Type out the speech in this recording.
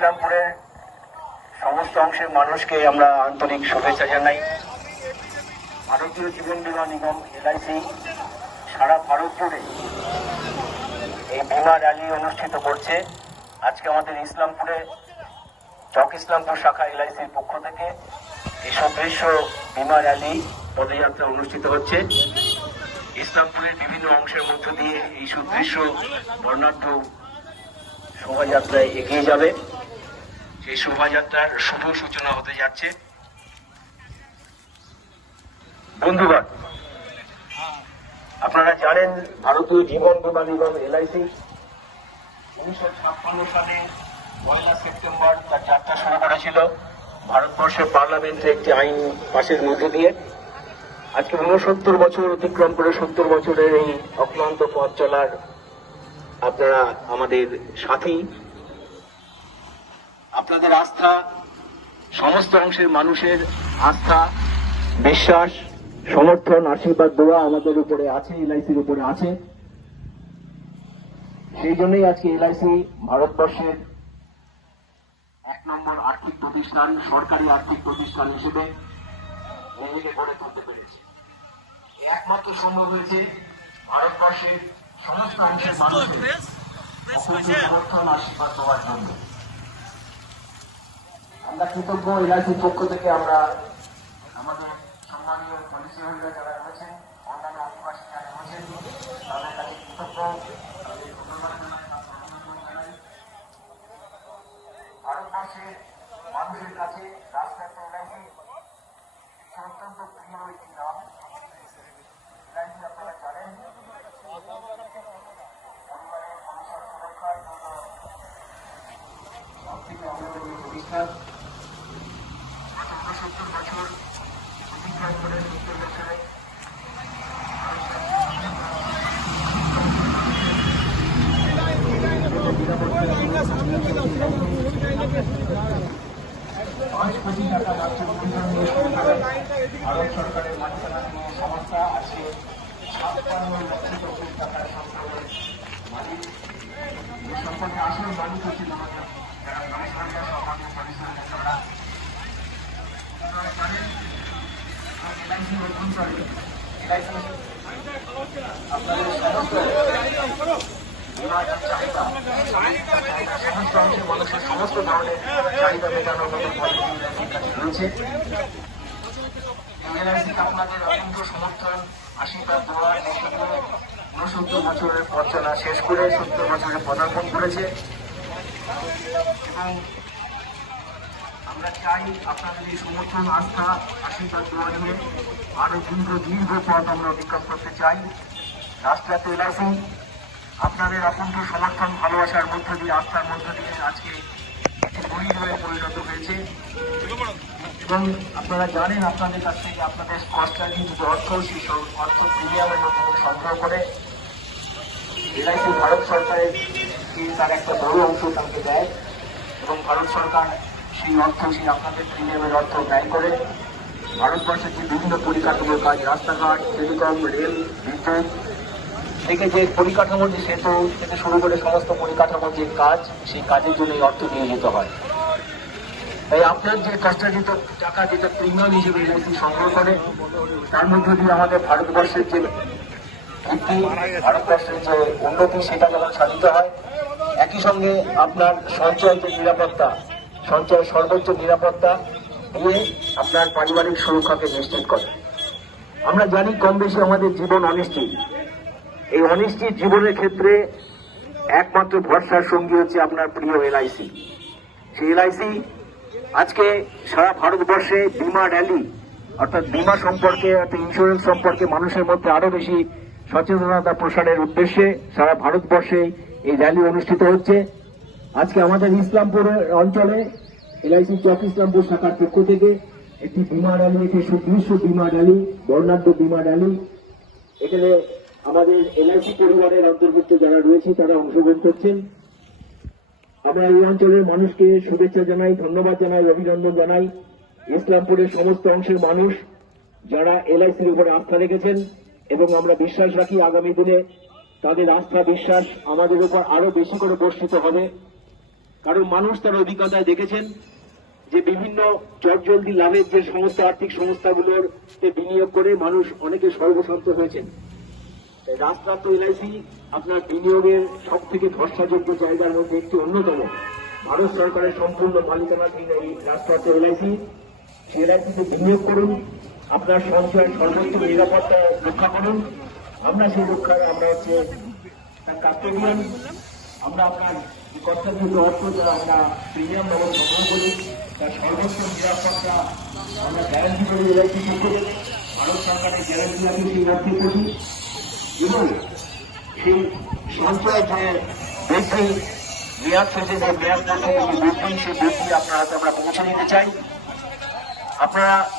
ইসলামপুরের সমস্ত অংশের মানুষকে আমরা আন্তরিক শুভেচ্ছা জানাই। ভারতীয় জীবন বীমা নিগম এলআইসি সারা ভারত জুড়ে এই বীমা র্যালি অনুষ্ঠিত করছে। আজকে আমাদের ইসলামপুরে চক ইসলামপুর শাখা এলআইসির পক্ষ থেকে এই সুদৃশ্য বীমা র্যালি পদযাত্রা অনুষ্ঠিত হচ্ছে। ইসলামপুরের বিভিন্ন অংশের মধ্য দিয়ে এই সুদৃশ্য বর্ণাঢ্য শোভাযাত্রায় এগিয়ে যাবে। সেই শোভাযাত্রার শুভ সূচনা হতে যাচ্ছে। বন্ধুগণ, আপনারা জানেন ভারতীয় জীবন বীমা নিগম এলআইসি 1956 সালে 1 সেপ্টেম্বর তার যাত্রা শুরু করেছিল ভারতবর্ষের পার্লামেন্টে একটি আইন পাশের মধ্য দিয়ে। আজকে 69 বছর অতিক্রম করে 70 বছরের এই অক্লান্ত পথ চলার আপনারা আমাদের সাথী। আপনাদের আস্থা, সমস্ত অংশের মানুষের আস্থা, বিশ্বাস, সমর্থন, আশীর্বাদ, দোয়া আমাদের উপরে আছে, এলআইসির উপরে আছে। সেই জন্যই আজকে এলআইসি ভারতবর্ষের 1 নম্বর আর্থিক প্রতিষ্ঠান, সরকারি আর্থিক প্রতিষ্ঠান হিসেবে নিজেকে গড়ে তুলতে পেরেছে। একমাত্র সম্ভব হয়েছে ভারতবর্ষের সমস্ত অংশের মানুষের সমর্থন, আশীর্বাদ দেওয়ার জন্য। আমরা কৃতজ্ঞ। এলআইসির পক্ষ থেকে আমরা আমাদের সম্মানীয় পলিসি হোল্ডার যারা রয়েছেন, অন্যান্য আদিবাসী যারা রয়েছেন, তাদের কাছে কৃতজ্ঞ, তাদের ধন্যবাদ জানাই, অভিনন্দন জানাই। ভারতবর্ষের মানুষের কাছে রাষ্ট্রায়ত্ত এলআইসি অত্যন্ত প্রিয় একটি নাম। এলআইসি আপনারা জানেন পরিবারের ভবিষ্যৎ সুরক্ষার জন্য সবথেকে অগ্রগণ্য প্রতিষ্ঠান। 70 বছর অতিক্রম করে 70 বছরে $5 কোটি টাকা মাত্র মূলধন দিয়ে শুরু করে ভারত সরকারের মালিকানাধীন সংস্থা আজকে 56 লক্ষ কোটি টাকার সম্পদের মালিক। এই সম্পর্কে আসল মালিক হচ্ছেন আমাদের যারা পরিচালনা সমাজের পরিচালনা করা। আপনারা জানেন এলআইসির অভ্যন্তরে এলআইসি আপনাদের সমস্ত সমস্ত অংশের মানুষের সমস্ত ধরনের চাহিদা মেটানোর মতো পদ্ধতি কাছে রয়েছে। এলআইসিকে আপনাদের অত্যন্ত সমর্থন, আশীর্বাদ দেওয়ার মধ্য দিয়ে 69 বছরের পথ চলা শেষ করে 70 বছরে পদার্পণ করেছে। এবং আমরা চাই আপনাদের এই সমর্থন, আস্থা, আশীর্বাদ দেওয়া নিয়ে আরো দীর্ঘ পথ আমরা অতিক্রম করতে চাই। রাষ্ট্রায়ত্ত এলআইসি আপনাদের অকুণ্ঠ সমর্থন, ভালোবাসার মধ্য দিয়ে, আস্থার মধ্য দিয়ে আজকে একটি পরিবারে পরিণত হয়েছে। এবং আপনারা জানেন আপনাদের কাছ থেকে আপনাদের কষ্টার্জিত যে অর্থ, সেই অর্থ প্রিমিয়ামের মাধ্যমে সংগ্রহ করে এলআইসি ভারত সরকারের তার একটা বড় অংশ তাকে দেয় এবং ভারত সরকার সেই অর্থ, সেই আপনাদের প্রিমিয়ামের অর্থ ব্যয় করে ভারতবর্ষের যে বিভিন্ন পরিকাঠামোর কাজ, রাস্তাঘাট, টেলিকম, রেল, বিদ্যুৎ থেকে যে পরিকাঠামোর যে সেতু থেকে শুরু করে সমস্ত পরিকাঠামোর যে কাজ, সেই কাজের জন্য এই অর্থ নিয়োজিত হয়। তাই আপনার যে কষ্টার্জিত টাকা যেটা প্রিমিয়াম হিসেবে এলআইসি সংগ্রহ করে, তার মধ্য দিয়ে আমাদের ভারতবর্ষের যে ভিত্তি, ভারতবর্ষের যে উন্নতি, সেটা যেমন সাধিত হয়, একই সঙ্গে আপনার সঞ্চয় যে নিরাপত্তা, সঞ্চয় সর্বোচ্চ নিরাপত্তা দিয়ে আপনার পারিবারিক সুরক্ষাকে নিশ্চিত করে। আমরা জানি কম বেশি আমাদের জীবন অনিশ্চিত। এই অনিশ্চিত জীবনের ক্ষেত্রে একমাত্র ভরসার সঙ্গী হচ্ছে আপনার প্রিয় এলআইসি। সেই এলআইসি আজকে সারা ভারতবর্ষে বীমা র্যালি, অর্থাৎ বীমা সম্পর্কে, অর্থাৎ ইন্স্যুরেন্স সম্পর্কে মানুষের মধ্যে আরো বেশি সচেতনতা প্রসারের উদ্দেশ্যে সারা ভারতবর্ষে এই র্যালি অনুষ্ঠিত হচ্ছে। আজকে আমাদের ইসলামপুর অঞ্চলে এলআইসি চক ইসলামপুর শাখার পক্ষ থেকে একটি বীমা র্যালি, একটি সুদৃশ্য বীমা র্যালি, বর্ণাঢ্য বীমা র্যালি। এখানে আমাদের এলআইসি পরিবারের অন্তর্ভুক্ত যারা রয়েছে তারা অংশগ্রহণ করছেন। আমরা এই অঞ্চলের মানুষকে শুভেচ্ছা জানাই, ধন্যবাদ জানাই, অভিনন্দন জানাই। ইসলামপুরের সমস্ত অংশের মানুষ যারা এলআইসির উপরে আস্থা রেখেছেন এবং আমরা বিশ্বাস রাখি আগামী দিনে তাদের আস্থা, বিশ্বাস আমাদের উপর আরো বেশি করে বর্ষিত হবে। কারণ মানুষ তার অভিজ্ঞতায় দেখেছেন যে বিভিন্ন চটজলদি লাভের যে সমস্ত আর্থিক সংস্থাগুলোর বিনিয়োগ করে মানুষ অনেকে সর্বশান্ত হয়েছেন। রাষ্ট্রায়ত্ত এলআইসি আপনার বিনিয়োগের সব থেকে ভরসাযোগ্য জায়গার মধ্যে একটি অন্যতম। ভারত সরকারের সম্পূর্ণ মালিকানাধীন এই রাষ্ট্রায়ত্ত এলআইসি, সেই এলআইসিতে বিনিয়োগ করুন, আপনার সঞ্চয়ের সর্বোত্তম নিরাপত্তা রক্ষা করুন। আমরা সেই রক্ষার আমরা হচ্ছে কাস্টোডিয়ান। আমরা আপনার কর্তব্য অর্থ যারা আমরা প্রিমিয়াম বাবদ সংগ্রহ করি তার সর্বোত্তম নিরাপত্তা আমরা গ্যারান্টি করি এলআইসি পক্ষ থেকে। ভারত সরকারের গ্যারান্টি আছে সেই অর্থে করি এবং সেই সঞ্চয় যে বৃদ্ধি মেয়াদ শেষে যে মেয়াদ শেষে বৃদ্ধি সেই বৃদ্ধি আপনার হাতে আমরা পৌঁছে দিতে চাই। আপনারা